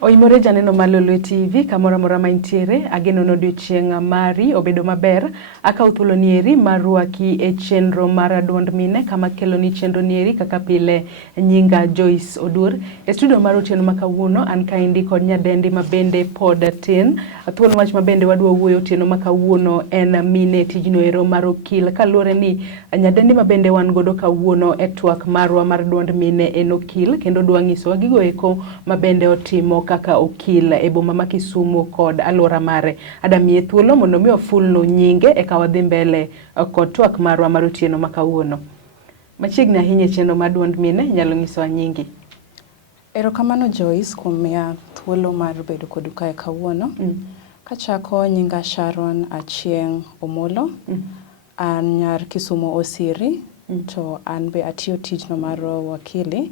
Oimore janeno mar Lolwe Tv kamora mora maintiere ageno odiochieng' mari obedo maber akaw thuolo nieri marwaki e chenro mar Duond mine kama kelo ni chenro nieri kaka pile nyinga Joyce Odur e studio mar otieno makawuono an kaindi kod nyadendi mabende pod tin thuon wach mabende wadwa wuoyo otieno makawuono en mine tijno ero mar Okil kaluore ni nyadendi mabende wan godo kawuono e twak marwa mar Duond mine en Okil kendo dwa nyiso gigo eko mabende otimo kaka Okil e boma ma Kisumu kod alwora mare. Adamiye thuolo mondo mi ofulno nyinge e kawadhi mbele kod twak marwa mar otieno makawuono. Machiegni ahinya e chenro mar Duond mine nyalo nyiso nyingi. Erokamano Joyce kuom miya thuolo mar bedo kodu kae kawuono. Kachako nyinga Sharon Achieng' Omolo. An nyar Kisumu Osiri. To an be atiyo tijno mar wakili.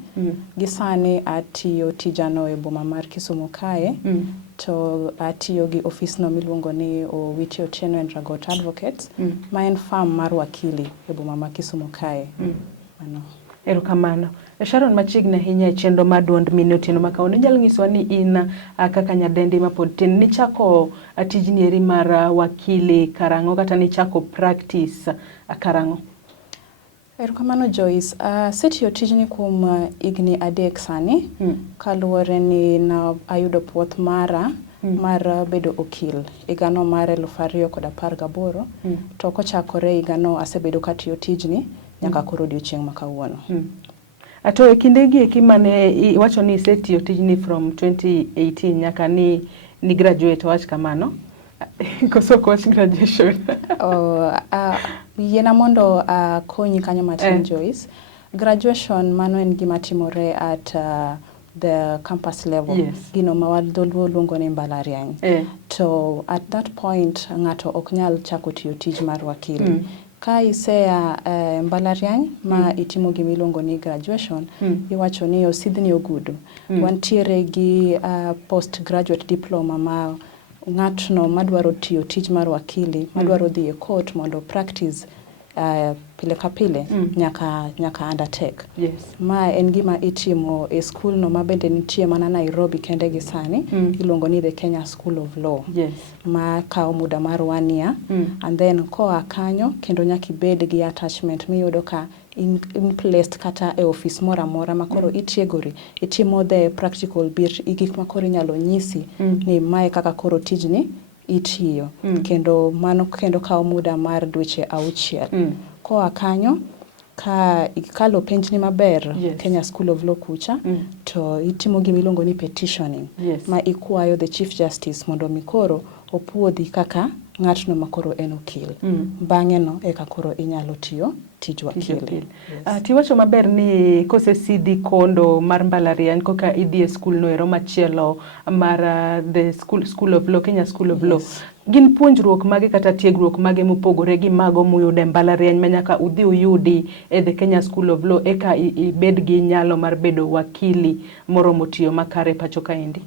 Gisani atiyo tijano e boma mar Kisumu kae. To atiyo gi ofisno miluongo ni Owiti Otieno and Ragot Advocates. Ma en farm mar wakili e boma ma Kisumu kae. Erokamano. Sharon machiegni ahinya e chenro mar Duond mine otieno makawuono nyalo nyisowa ni in kaka nyadendi mapod tin nichako tijni eri mar wakili karang'o kata nichako practice karang'o? Erokamano Joyce, setiyo tijni kuom igni adek sani kaluwore ni na ayudo puoth mara mar bedo okil igano mar 2018 to kochakore igano asebedo katiyo tijni nyaka koro odiochieng' makawuono. Ato e kindegi eki mane iwacho ni isetiyo tijni from 2018 nyaka ni graduate wach kamano koso coach graduation. Yiena mondo konyi kanyo matin Joyce. Graduation mano en gima timore at the campus level. Yes. Gino ma wadholuo luongo ni mbalariany. To at that point ng'ato ok nyal chako tiyo tij mar wakili. Ka isea mbalariany ma itimo gimiluongo ni graduation, iwacho ni osidhni ogudu. Wantiere gi postgraduate diploma ma ng'atno madwaro tiyo tij mar wakili, madwaro dhi e court mondo practice pile ka pile nyaka undertake. Yes. Ma en gima itimo e school no mabende nitie mana Nairobi kende gi sani, iluongo ni the Kenya School of Law. Yes. Ma kao muda mar 1 year. And then koa kanyo kendo nyaka ibed gi attachment miyudo ka in placed kata e office mora mora makoro itiegori itimo the practical bit gik makoro inyalo nyisi ni mae kaka koro tijni itiyo kendo mano kendo kao muda mar dweche 6. Koa kanyo ka ikalo penjni maber Kenya School of Law kucha to itimo gimiluongo ni petitioning. Ma ikwayo the Chief Justice mondo mikoro opuodhi kaka ng'atno makoro en okil. Bang'e no eka koro inyalo tiyo tij wakili. Tiwacho maber ni kose sidhi kondo mar mbalariany koka idhi e school no ero machielo mar the School of Law, Kenya School of Law. Gin puonjruok mage kata tiegruok mage mopogore gi mago muyude mbalariany manyaka udhi uyudi e the Kenya School of Law eka ibed gi nyalo mar bedo wakili moromo tiyo makare pacho kaendi?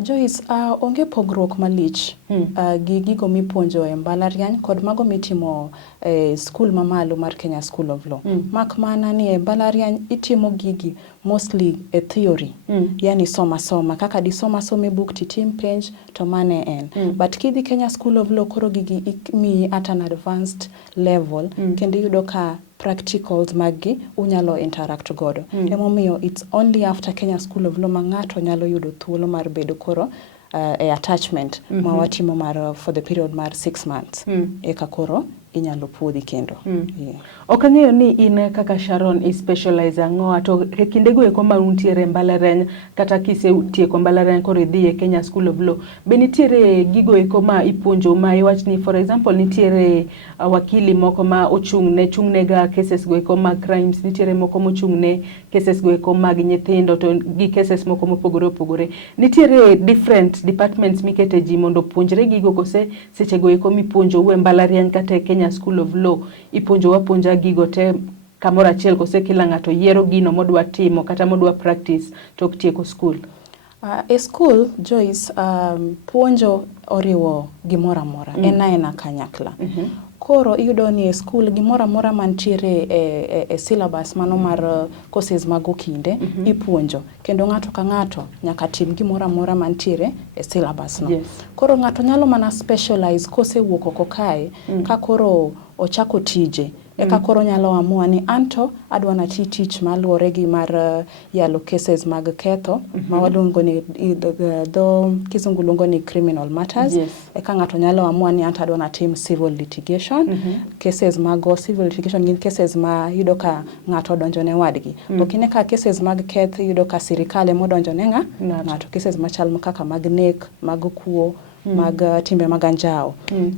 Joyce, onge pogruok malich gi gigo mipuonjo e mbalariany kod mago mitimo school mamalo mar Kenya School of Law. Mak mana ni e mbalariany itimo gigi mostly e theory. Yani soma kaka di soma e book titim penj to mane en. But kidhi Kenya School of Law koro gigi mi at an advanced level kendo yudo ka practicals magi unyalo interact godo. Emomiyo it's only after Kenya School of Law ma ng'ato nyalo yudo thuolo mar bedo koro e attachment ma watimo mar for the period mar 6 months. Eka koro inyalo puodhi kendo. Ok ang'eyo ni in kaka Sharon i specialize ang'o to e kindego eko ma untiere mbalariany kata kisetieko mbalariany koro idhi e Kenya School of Law. Be nitiere gigo eko ma ipuonjo ma iwach ni for example nitiere wakili moko ma ochung'ne ga cases go eko mag crimes, nitiere moko mochung'ne cases go eko mag nyithindo to gi cases moko mopogore opogore. Nitiere different departments mikete ji mondo puonjre gigo kose seche go eko mipuonjo e mbalariany kata e Kenya School of Law ipuonja gigo te kamora achiel kose kila ng'ato yiero gino modwa timo kata modwa practice tok tieko school? E school Joyce, puonjo oriwo gimora mora ena kanyakla. Koro iyudo ni e skul gimoro amora mantiere e syllabus mano mar courses mag okinde ipuonjo, kendo ng'ato ka ng'ato nyaka tim gimoro amora mantiere e syllabus no. Koro ng'ato nyalo mana specialize kosewuok oko kae ka koro ochako tije. Eka koro nyalo amua ni anto adwa nati tich maluwore gi mar yalo cases mag ketho ma waluongo ni kisungu luongo ni criminal matters. Eka ng'ato nyalo amua ni anto adwa natim civil litigation. Cases mag civil litigation gin cases ma yudo ka ng'ato odonjo ne wadgi. Okine ka cases mag keth yudo ka sirikal ema odonjo ne ng'ato. Cases machal kaka mag nek, mag kuo, mag timbe mag anjao.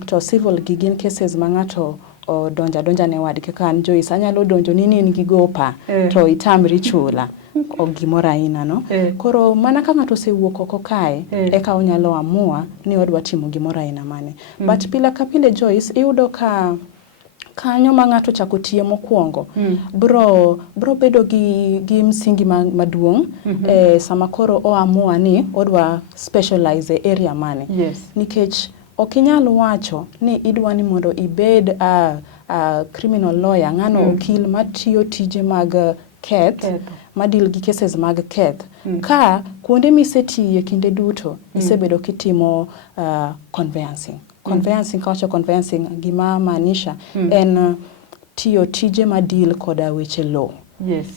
To civil gi gin cases ma ng'ato donja ne wadgi. Ka an Joyce anyalo donjo ni in gi gopa to itamri chula o gimoro aina no. Koro mana ka ng'ato osewuok oko kae eka onyalo amua ni odwa timo gimoro aina mane. But pile ka pile Joyce iyudo ka kanyo ma ng'ato chako tiye mokwongo bro bedo gi msingi maduong' sama koro oamua ni odwa specialize e area mane. Nikech okinyal wacho ni idwa ni mondo ibed criminal lawyer, ng'ano okil matiyo tije mag keth, madil gi cases mag keth. Ka kuonde misetiye kinde duto isebedo kitimo conveyancing. Kawacho conveyancing gima maanisha en tiyo tije madil koda weche law.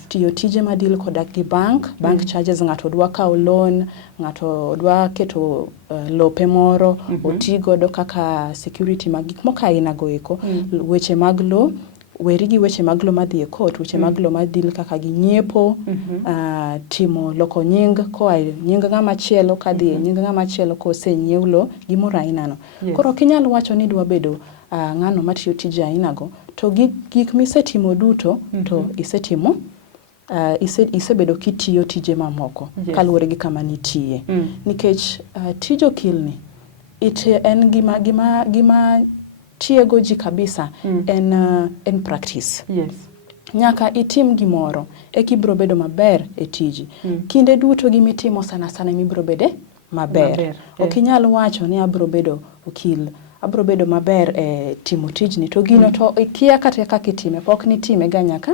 Tiyo tije madil koda gi bank charges, ng'ato dwa kawo loan, ng'ato dwa keto lope moro, otigodo kaka security mag gik moko aina go eko. Weche mag law, weri gi weche mag law madhi e court, weche mag law madil kaka gi nyiepo, timo loko nying koa nying ng'ama chielo kadhi nying ng'ama chielo kosenyiew law, gimoro aina no. Koro kinyal wacho ni dwa bedo ng'ano matiyo tije aina go, to gik misetimo duto to isetimo, isebedo kitiyo tije mamoko kaluwore gi kama nitiye. Nikech tijo okilni en gima tiego ji kabisa en practice. Nyaka itim gimoro ekibro bedo maber e tiji. Kinde duto gimitimo sana mibro bede maber. Okinyal wacho ni abro bedo okil, abro bedo maber e timo tijni to gino to ikia kata kaka itime, pok nitime ga nyaka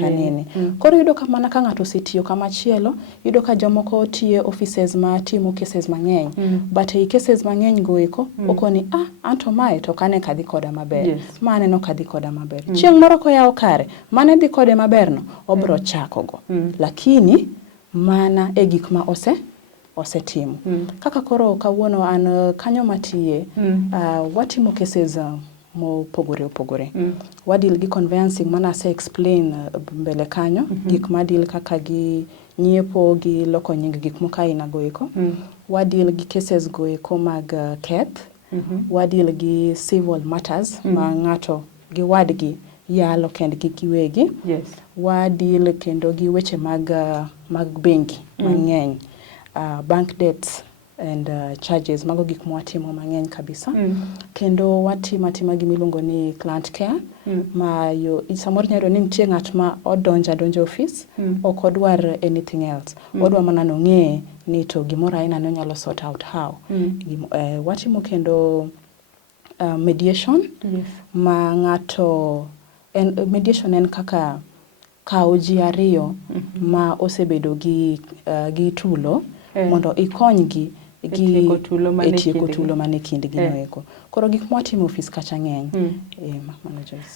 nene. Koro yudo ka mana ka ng'ato osetiyo kama chielo, yudo ka jomoko tiye offices ma timo cases mang'eny. But e cases mang'eny go eko okoni anto mae to kane kadhi koda maber. Mane no kadhi koda maber. Chieng' moro koyawo kare, mane dhi kode maber no obro chako go. Lakini mana e gik ma osetimo. Kaka koro kawuono an kanyo matiye, watimo cases mopogore. Wadil gi conveyancing mana se explain mbele kanyo, gik madil kaka gi nyiepo gi loko nying gik moka ina goeko. Wadil gi cases goeko mag keth. Wadil gi civil matters ma ng'ato gi wadgi yalo kendgi giwegi. Wadil kendo gi weche mag benki mang'eny. Bank debts and charges, mago gik mwatimo mang'eny kabisa. Kendo watima gimiluongo ni client care, ma samoro nyalo ni nitie ng'at ma odonjo office, ok odwar anything else. Odwa mana nong'e ni to gimoro aina no nyalo sort out how. Watimo kendo mediation, ma ng'ato mediation en kaka kawo ji ariyo ma osebedo gi tulo mondo ikonygi tieko tulo mane kindgi noeko. Koro gik mwatimo office kacha ng'eny.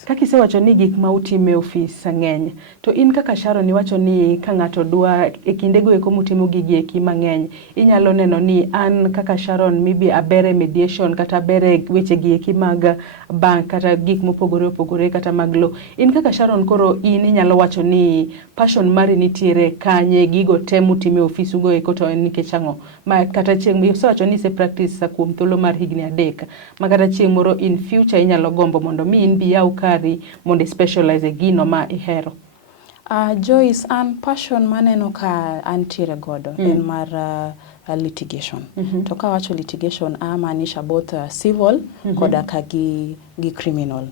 Kaka isewacho ni gik ma utime office ng'eny, to in kaka Sharon iwacho ni ka ng'ato dwa e kinde go eko mutimo gigi eki mang'eny, inyalo neno ni an kaka Sharon maybe abere mediation kata abere weche gi eki mag bank kata gik mopogore kata mag law. In kaka Sharon koro inyalo wacho ni passion mari nitiere kanye gigo temo utime office go eko, to nikech ang'o ma kata chieng' isewacho ni se practice kuom thuolo mar higni 3 makata chieng' moro in future inyalo gombo mondo mi in bi yaw kari mondo specialize e gino ma ihero. Joyce, an passion maneno ka antiere godo en mar litigation. To ka wacho litigation maanisha both civil koda ka gi criminal.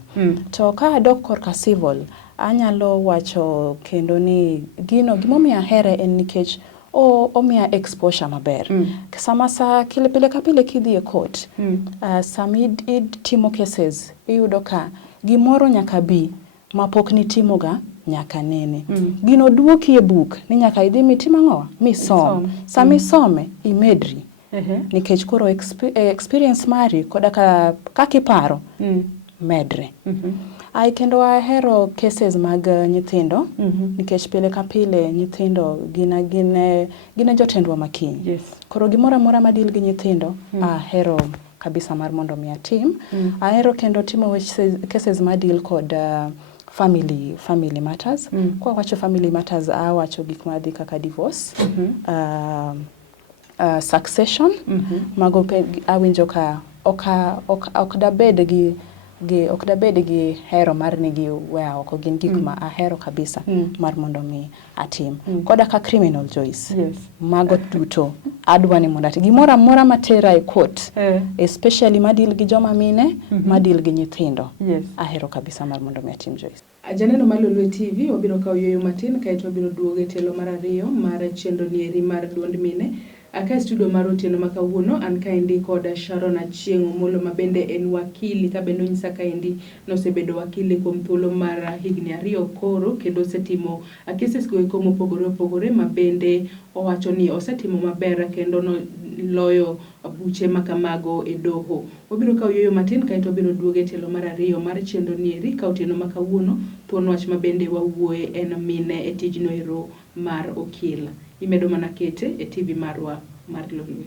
To ka adok korka civil, anyalo wacho kendo ni gimomiyo ahere en nikech omiya exposure maber. Sama pile ka pile kidhi e court, sami itimo cases, iyudo ka gimoro nyaka bi mapok nitimoga nyaka nene. Gino duoki e buk ni nyaka idhi mitim ang'o? Misom. Sami some imedri. Nikech koro experience mari koda kakiparo medre. Ai kendo ahero cases mag nyithindo nikech pile ka pile nyithindo gina jotendwa makiny. Koro gimoro amora madil gi nyithindo ahero kabisa mar mondo mi atim. Ahero kendo timo cases madil kod family matters. Kwa wacho family matters awacho gik madhi kaka divorce, succession, mago awinjo ka ok dabed gi hero mar ni gi wea oko gin gik ma ahero kabisa mar mondo mi atim. Koda ka criminal justice. Mago duto adwa ni mondo gimoro amora matera e court, especially madil gi joma mine, madil gi nyithindo. Ahero kabisa mar mondo mi atim justice. Janeno mar Lolwe TV wabiro kawo yoyo matin kaeto wabiro duogo telo mar ariyo mar chenro nieri mar duond mine. Aka studio mar otieno makawuono an kaendi koda Sharon Achieng' Omolo mabende en wakili ka bendo nyisa kaendi nosebedo wakili kuom thuolo mar higni 2 koro kendo osetimo cases go eko mopogore opogore mabende owacho ni osetimo maber kendo no loyo buche makamago e doho. Wabiro kawo yoyo matin kaeto wabiro duogo telo mar ariyo mar chenro nieri ka otieno makawuono thuon wach mabende wawuoye en mine e tijno ero mar Okil. Imedo mana kete e TV marwa mar Lolwe.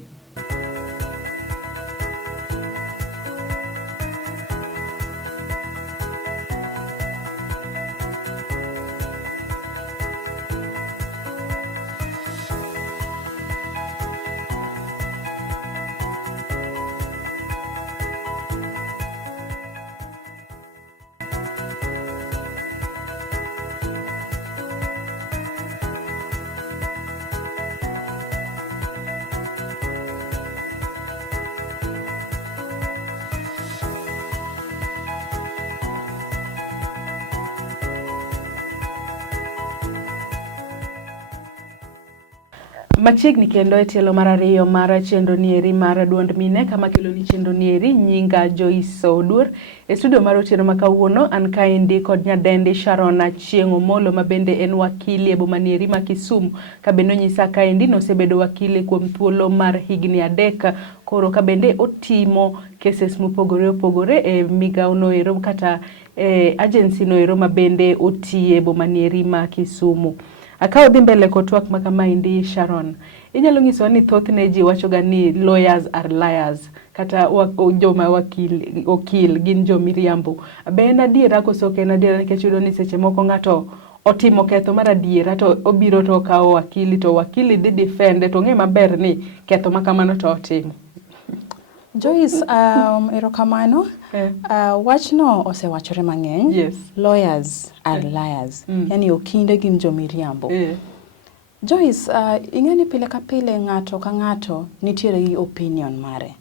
Machiegni kendo e tielo mar ariyo mar chenro nieri mar duond mine kama kelo ni chenro nieri nyinga Joyce Odur. E studio mar otieno makawuono an kaendi kod nyadendi Sharon Achieng' Omolo mabende en wakili e boma nieri ma Kisumu ka bende nyisa kaendi nosebedo wakili kuom thuolo mar higni 3 koro ka bende otimo cases mopogore opogore e migao no ero kata agency no ero mabende otie boma nieri ma Kisumu. Akawo dhi mbele kotwak makamaendi Sharon. Inyalo nyiso ni thothne ji wachoga ni lawyers are liars kata joma okil gin jo miriambo. Be en adiera koso ok en adiera nikech yudo ni seche moko ng'ato otimo ketho mar adiera to obiro to kawo wakili to wakili dhi defend to ng'e maber ni ketho makamano to otimo. Joyce, erokamano. Wachno osewachore mang'eny. Lawyers are liars. Yani okinde gin jo miriambo. Joyce, ing'eni pile ka pile ng'ato ka ng'ato nitiere gi opinion mare.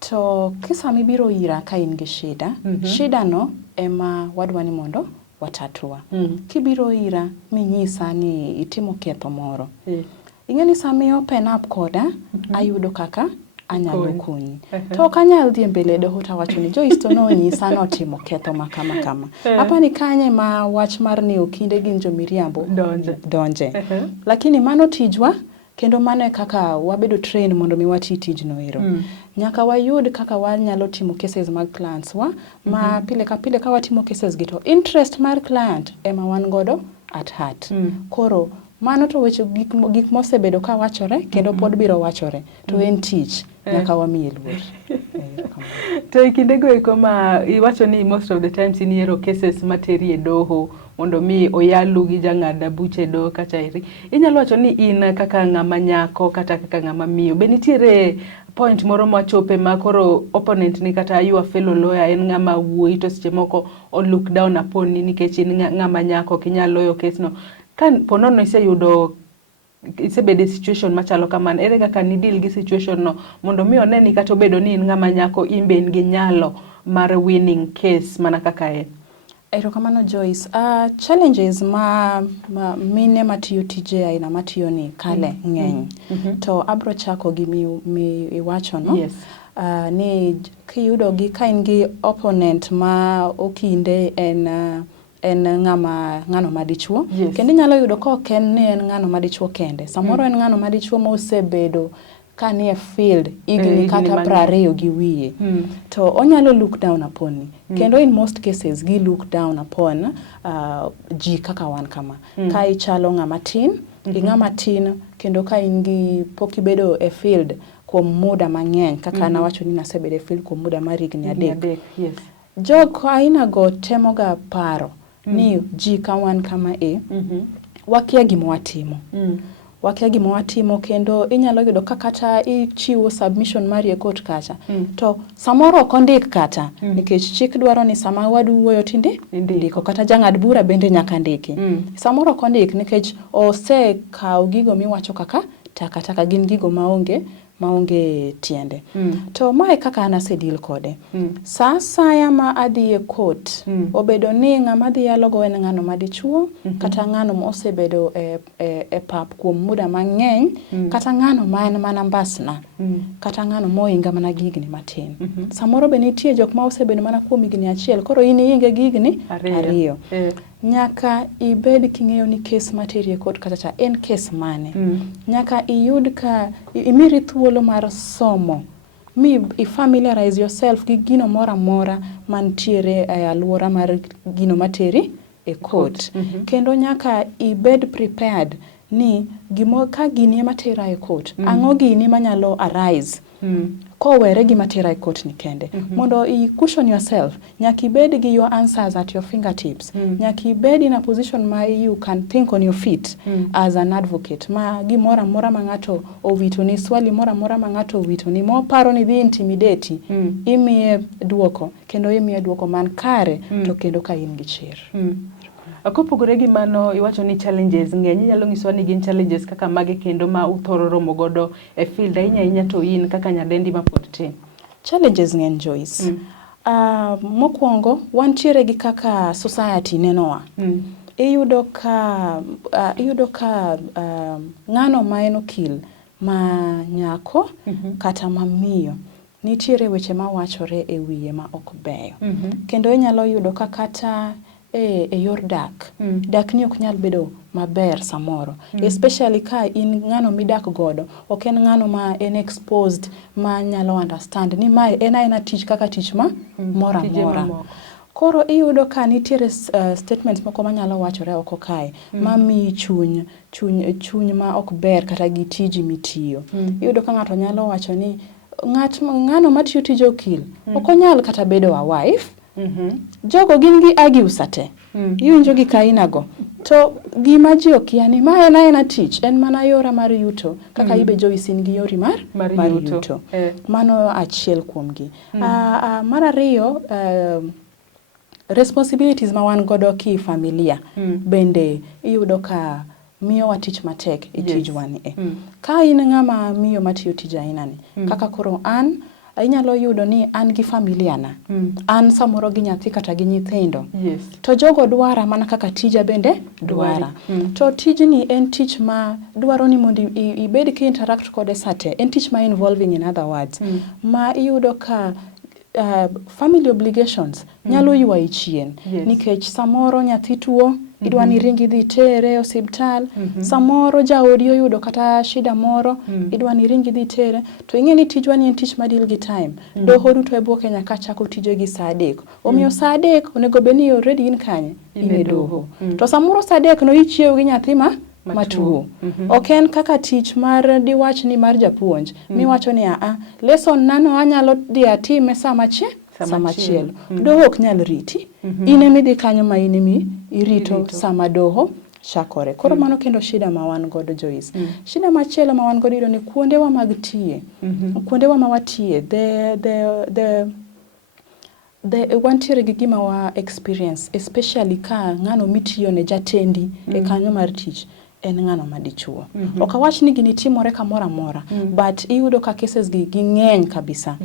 To kisa mibiro ira ka in gi shida, shida no ema wadwa ni mondo watatua. Kibiro ira minyisa ni itimo ketho moro. Ing'eni sami open up koda, ayudo kaka anyalo kunyi. To kanyal dhi mbele doho tawacho ni Joyce to nonyisa notimo ketho makama. Hapa ni kanye ma wach mar ni okinde gin jo miriambo donje. Lakini mano tijwa kendo mano kaka wabedo train mondo mi wati tijno ero. Nyaka wayud kaka wanyalo timo cases mag clients wa ma pile ka pile ka watimo cases gito interest mar client ema wan godo at heart. Koro mano to weche gik mosebedo ka wachore kendo pod biro wachore to en tich nyaka wamiye luor. To ikindego eko ma iwacho ni most of the times iniero cases materi e doho mondo mi oyalu gi jang'ada buche do kata iri. Inyalo wacho ni in kaka ng'ama nyako kata kaka ng'ama miyo be nitiere point moro machope ma koro opponent ni kata your fellow lawyer en ng'ama wuoyi to seche moko o look down upon ni nikech in ng'ama nyako kinyalo loyo case no. Kan ponono isebede situation machalo kamano, ere kaka ni deal gi situation no mondo mi oneni kata obedo ni in ng'ama nyako imbe in gi nyalo mar winning case mana kaka en. Erokamano Joyce. Challenges ma mine matiyo tije aina matiyo ni kale ng'eny. To abro chako gi mi iwacho no. Yes. Ni kiyudo gi ka in gi opponent ma okinde en ng'ano madichuo. Yes. Kendo inyalo yudo ko ken ne en ng'ano madichuo kende. Samoro en ng'ano madichuo ma osebedo ka nie field igni kata 20 gi wiye. To onyalo look down upon ni. Kendo in most cases gi look down upon ji kaka wan kama. Ka ichalo ng'ama tin, ng'ama tin kendo ka in gi pok ibedo e field kuom muda mang'eny kaka nawacho ni nasebedo e field kuom muda mar higni adek. Yes. Jok aina go temo ga paro ni ji ka wan kama wakia gima watimo. Wakia gima watimo kendo inyalo yudo ka kata ichiwo submission mari e court kacha. To samoro ok ondik kata nikech chik dwaro ni sama waduoyo tinde ndiko kata jang'ad bura bende nyaka ndiki. Samoro ok ondik nikech osekawo gigo miwacho kaka taka gin gigo maonge tiende. To mae kaka an asedil kode. Sa asaya ma adhi e court, obedo ni ng'ama dhi yalogo en ng'ano madichuo, kata ng'ano mosebedo e pap kuom muda mang'eny, kata ng'ano ma en mana mbasna, kata ng'ano moinga mana gigni matin. Samoro be nitie jok ma osebedo mana kuom higni achiel, koro in inge gigni ariyo. Nyaka ibed king'eyo ni kes materi e court kata en kes mane. Nyaka iyud ka imiri thuolo mar somo. Familiarize yourself gi gino mora mantiere e alwora mar gino materi e court. Kendo nyaka ibed prepared ni ka gini ema tera e court, ang'o gini manyalo arise kowere gima tera e court ni kende. Mondo i cushion yourself, nyaka ibed gi your answers at your fingertips. Nyaka ibed in a position ma you can think on your feet as an advocate. Ma gimora mora ma ng'ato owito ni, swali mora mora ma ng'ato owito ni, moparo ni dhi intimidate, imiye duoko, kendo imiye duoko man kare, to kendo ka in gi chir. Kopogore gi mano, iwacho ni challenges ng'eny, inyalo nyisowa ni gin challenges kaka mage kendo ma uthoro romo godo e field ahinya to in kaka nyadendi ma pod tin. Challenges ng'eny Joyce. Mokwongo wantiere gi kaka society nenowa. Iyudo ka ng'ano ma en okil ma nyako kata ma miyo nitiere weche ma wachore e wiye ma ok beyo. Kendo inyalo yudo ka kata e yor dak ni ok nyal bedo maber samoro, especially ka in ng'ano midak godo, ok en ng'ano ma en exposed ma nyalo understand ni mae en tich kaka tich mora mora. Koro iyudo ka nitiere statements moko manyalo wachore oko kae ma mi chuny ma ok ber kata gi tiji mitiyo. Iyudo ka ng'ato nyalo wacho ni ng'ano matiyo tij okil ok onyal kata bedo a wife. Jogo gin gi agiusa te. Iwinjo gi kainago. To gima ji okia ni ma en tich, en mana yora mar yuto, kaka ibe Joyce in gi yori mar yuto. Mano achiel kuom gi. Mar ariyo, responsibilities ma wan godo ki familia bende iyudo ka miyo wa tich matek e tij wani Ka in ng'ama miyo matiyo tij aina ni, kaka koro an inyalo yudo ni an gi familia na. An samoro gi nyathi kata gi nyithindo. To jogo dwara mana kaka tija bende dwara. To tijni en tich ma dwaro ni mondo ibed ki interact kode sate. En tich ma involving, in other words. Ma iyudo ka family obligations nyalo ywayi chien. Nikech samoro nyathi tuo, idwa ni ringi dhi tere osiptal. Samoro jaodi oyudo kata shida moro, idwa ni ringi dhi tere. To ing'e ni tijwani en tich madil gi time. Doho duto e buo Kenya ka chako tije gi saa 3. Omiyo saa 3 onego bed ni already in kanye? In e doho. To samoro saa 3 no ichiew gi nyathi matuo. Ok en kaka tich mar diwach ni mar japuonj. Miwacho ni lesson nano anyalo dhi atime sama chielo. Doho ok nyal riti. Ine mi dhi kanyo ma ine mi irito sama doho chakore. Koro mano kendo shida ma wan godo Joyce. Shida machielo ma wan godo ni kuondewa mag tiye. Kuondewa ma watiye, wantiere gi gima wa experience, especially ka ng'ano mitiyo ne jatendi e kanyo mar tich en ng'ano madichuo. Ok awach ni gini timore kamora mora, but iyudo ka cases gi ng'eny kabisa.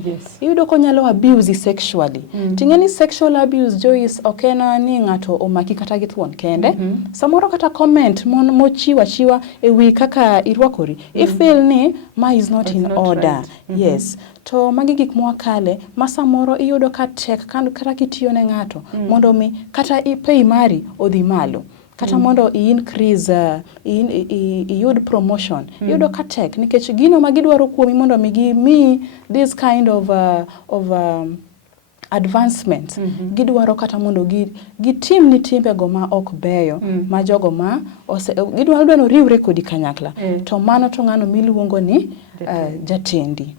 Iyudo ko nyalo abuse sexually. Ting'eni sexual abuse Joyce ok en ni ng'ato omaki kata gi thuon kende. Samoro kata comment mochiwa ewi kaka irwakori. If feel ni ma is not in order. Right. Yes. To magi gik mwakale ma samoro iyudo ka tek kata kitiyo ne ng'ato mondo mi kata pay mari odhi malo. Kata mondo increase iyud promotion. Iyudo ka tek nikech gino magidwaro kuomi mondo mi this kind of advancement. Gidwaro kata mondo gitim ni timbe go ma ok beyo ma jogo ma gidwaro riwre kodi kanyakla. To mano to ng'ano miluongo ni jatendi.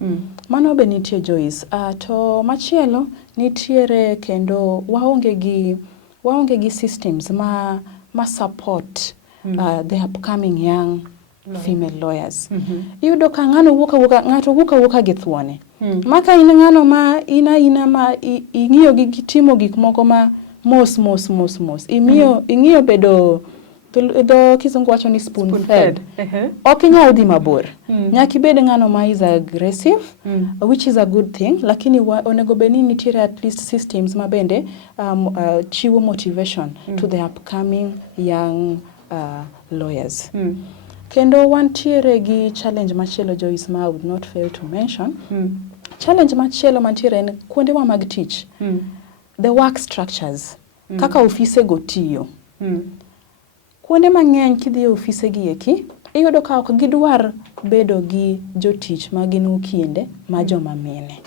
Mano be nitie Joyce. To machielo nitiere kendo waonge gi systems ma support the upcoming young female lawyers. Iyudo ka ng'ato wuok awuoka gi thuone. Maka in ng'ano ma ina ma ing'iyo gi timo gik moko ma mos. Ing'iyo bedo do kizungu wacho ni spoon fed. Ok inyal dhi mabor. Nyaki bed ng'ano ma is aggressive, which is a good thing, lakini onego beni nitiere at least systems ma bende chiwo motivation to the upcoming young lawyers. Kendo wantiere gi challenge machielo Joyce ma I would not fail to mention. Challenge machielo mantiere en kuonde wa mag tich. The work structures. Kaka ofise go tiyo. Kuonde mang'eny kidhi ofise gi eki, iyudo ka ok gidwar bedo gi jotich ma gin ukiende ma joma mine.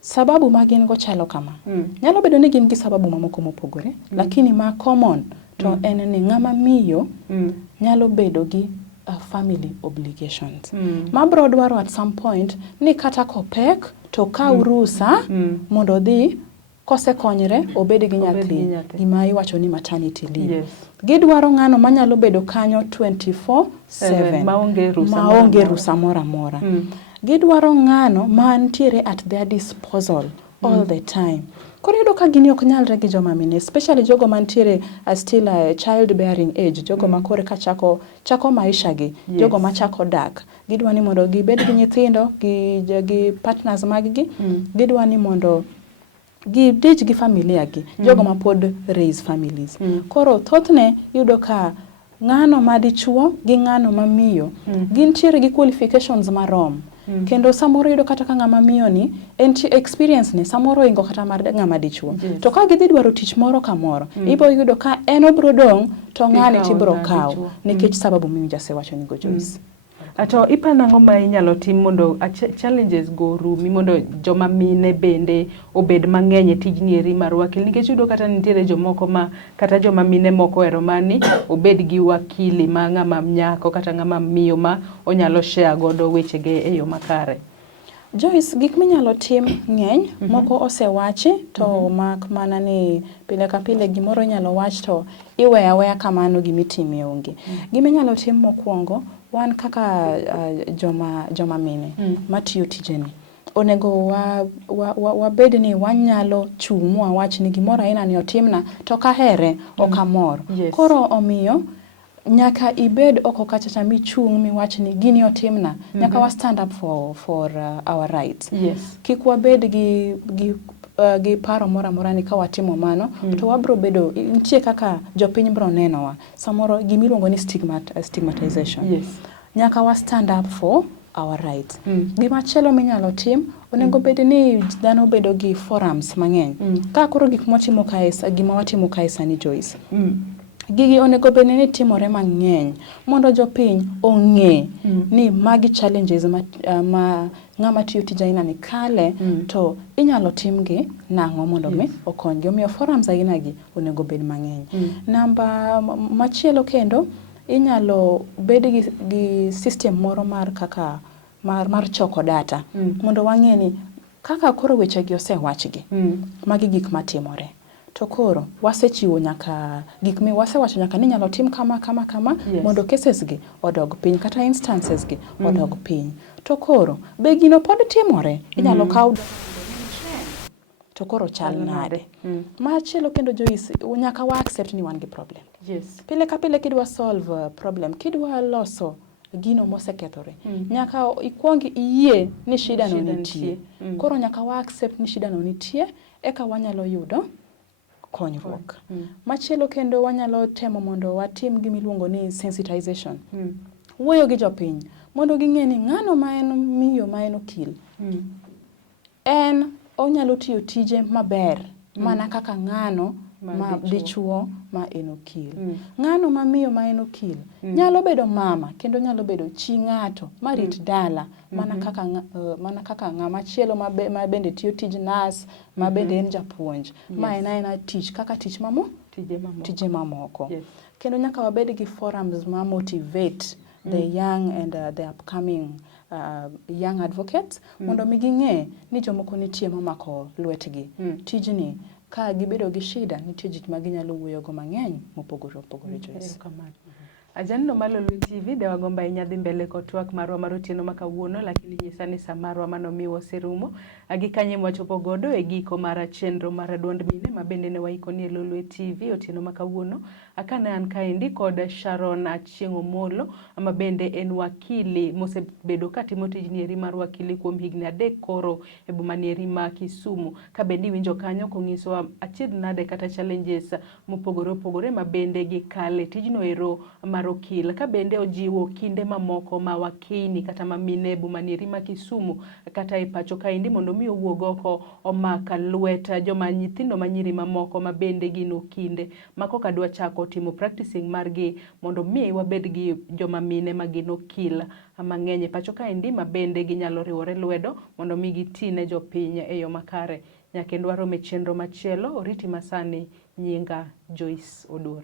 Sababu ma gin go chalo kama. Nyalo bedo ni gin gi sababu mamoko mopogore, lakini ma common to en ni ng'ama miyo nyalo bedo gi family obligations. Ma bro dwaro at some point ni kata kopek to ka urusa mondo dhi kose konyre obed gi nyathi gima iwacho ni maternity leave. Gidwaro ng'ano manyalo bedo kanyo 24/7 maonge rusa mora mora. Gidwaro ng'ano mantiere at their disposal all the time. Koro iyudo ka gini ok nyalre gi joma mine, especially jogo mantiere still a child bearing age, jogo makore ka chako maisha gi, jogo machako dak. Gidwa ni mondo gibed gi nyithindo gi partners maggi, gidwa ni mondo gidich gi familia gi, jogo ma pod raise families. Koro thothne yudo ka ng'ano madichuo gi ng'ano mamiyo gintiere gi qualifications marom. Kendo samoro yudo kata ka ng'ama miyo ni experience ne samoro ingo kata mar ng'ama dichuo. To ka gidhi dwaro tich moro kamoro, ibo yudo ka en obro dong to ng'ani tibro kaw nikech sababu miyo jasewacho ni go Joyce. Ato ipana ng'oma inyalo tim mondo challenges go rumi mondo joma mine bende obed mang'eny e tijni eri mar wakil, nikech yudo kata nitiere jomoko ma kata joma mine moko ero mani obed gi wakili ma ng'ama nyako kata ng'ama miyo ma onyalo share godo weche ge e yo makare. Joyce, gik minyalo tim ng'eny, moko osewachi to mak mana ni pile ka pile gimoro nyalo wach to iweya kamano gimitime onge. Giminyalo tim mokwongo wan kaka joma mine matiyo tijeni. Onego wabed ni wanyalo chung' wawach ni gimoro aina ni otimna to kahere okamor. Koro omiyo nyaka ibed oko kachacha michung' miwach ni gini otimna, nyaka wa stand up for our rights. Kik wabed gi paro mora ni ka watimo mano to wabro bedo nitie kaka jopiny bro nenowa samoro gimiluongo ni stigmatization. Nyaka wa stand up for our rights. Gima chelo minyalo tim onego bed ni dhano bedo gi forums mang'eny. Ka koro gik motimo kae gima watimo kae sani Joyce. Gigi onego bed ni timore mang'eny mondo jopiny ong'e ni magi challenges ma ng'ama tiyo tija ina ni kale to inyalo timgi nang'o mondo mi okonygi. Omiyo forums aina gi onego bed mang'eny. Namba machielo kendo inyalo bed gi system moro mar kaka mar choko data mondo wang'e ni kaka koro weche gi osewachgi magi gik matimore. To koro wasechiwo nyaka gik mi wasewacho nyaka ni nyalo tim kama mondo cases gi odog piny kata instances gi odog piny. To koro be gino pod timore inyalo kaw to koro chal nade. Machielo kendo Joyce, nyaka wa accept ni wan gi problem. Yes. Pile ka pile kidwa solve problem, kidwa loso gino mosekethore, nyaka ikwongi iyie ni shida no nitie. Koro nyaka wa accept ni shida no nitie, eka wanyalo yudo konyruok. Machielo kendo wanyalo temo mondo watim gimiluongo ni sensitization. Wuoyo gi jopiny mondo ging'e ni ng'ano ma en miyo ma en okil. En onyalo tiyo tije maber mana kaka ng'ano ma dichuo ma en okil. Ng'ano ma miyo ma en okil nyalo bedo mama kendo nyalo bedo chi ng'ato marit dala mana kaka ng'ama chielo ma bende tiyo tij nas, ma bende en japuonj, ma en tich kaka tije mamoko. Kendo nyaka wabed gi forums ma motivate the young and the upcoming young advocates mondo mi ging'e ni jomoko nitie mamako lwetgi. Tijni ka gibedo gi shida nitie gik ma ginyalo wuoyogo mang'eny mopogore opogore. Joyce. Ajanno mar Lolwe TV de wagomba inyadhi mbele kotwak marwa mar otieno makawuono, lakini nyisa ni sa marwa manomiwa oserumo. Agikanye mwachopo godo e giko mar chenro mar duond mine ma bende ne waikoni e Lolwe TV otieno makawuono. Akane an kaendi kod Sharon Achieng' Omolo ama bende en wakili mosebedo katimo tijni eri mar wakili kuom higni 3 koro e bomani eri ma Kisumu. Ka bende iwinjo kanyo kong'iso achiedh nade kata challenges mopogore opogore ma bende gikale tijno ero mar okil. Ka bende ojiwo kinde mamoko ma wakeyni kata ma mine bomani eri ma Kisumu kata e pacho kaendi mondo mi owuog oko omaka lweta joma nyithindo manyiri mamoko ma bende gin okinde ma koka dwa chako timo practicing margi mondo mi wabed gi joma mine ma gin okil mang'eny e pacho kaendi ma bende ginyalo riwore lwedo mondo mi gitine jopiny e yo makare. Nyakendo warome chenro machielo, oriti masani, nyinga Joyce Odur.